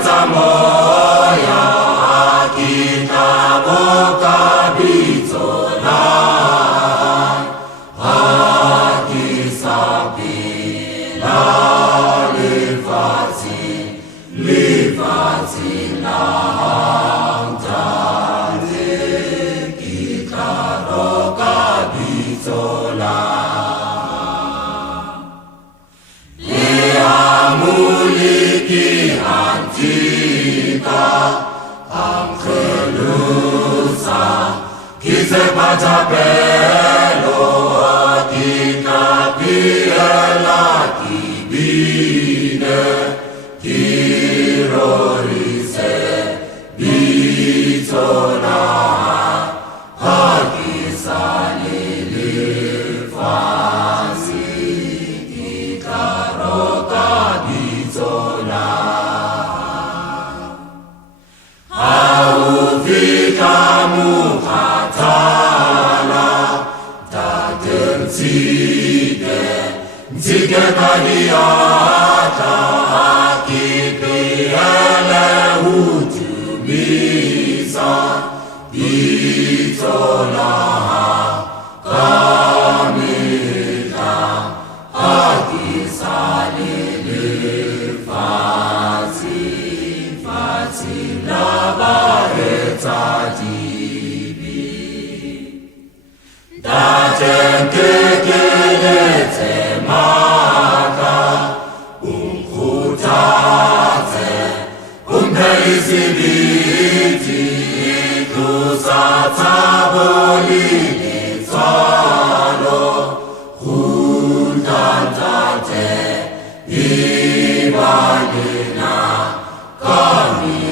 tsa moya kita boka bitso la haki sapi la lefatsi la hangtane kita boka bitso la muliki antika angkelusa kisepata pelo kita piela kibine kirorise bitona hakisani lifasi kita roka bitona Aufika mukatala Daten Zige kadiata Kipiele utumisa Bitona kamita Hakisali Fatsi labaretatibi datenkekele maka umkhuthaze umpheyisibiti tusatsabolile tsalo huntantate ibalina kami